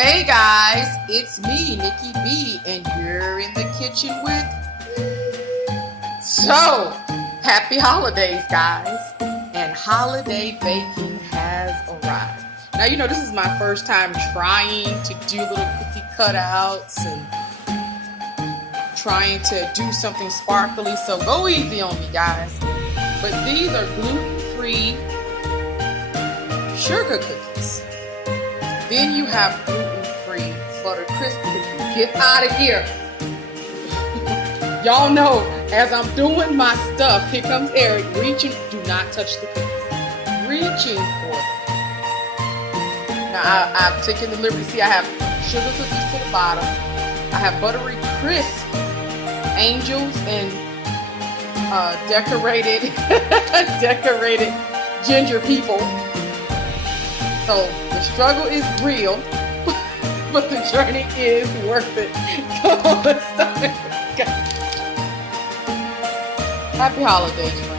Hey guys, it's me, Nikki B, and you're in the kitchen with So, happy holidays, guys. And holiday baking has arrived. Now, you know, this is my first time trying to do little cookie cutouts and trying to do something sparkly, so go easy on me, guys. But these are gluten-free sugar cookies. Then you have gluten-free butter crisp cookies. Get out of here. Y'all know, as I'm doing my stuff, here comes Eric reaching. Do not touch the cookies. Reaching for it. Now, I've taken the liberty. See, I have sugar cookies to the bottom. I have buttery crisp angels and decorated ginger people. So the struggle is real, but the journey is worth it. Come on, let's start. Happy holidays, friends.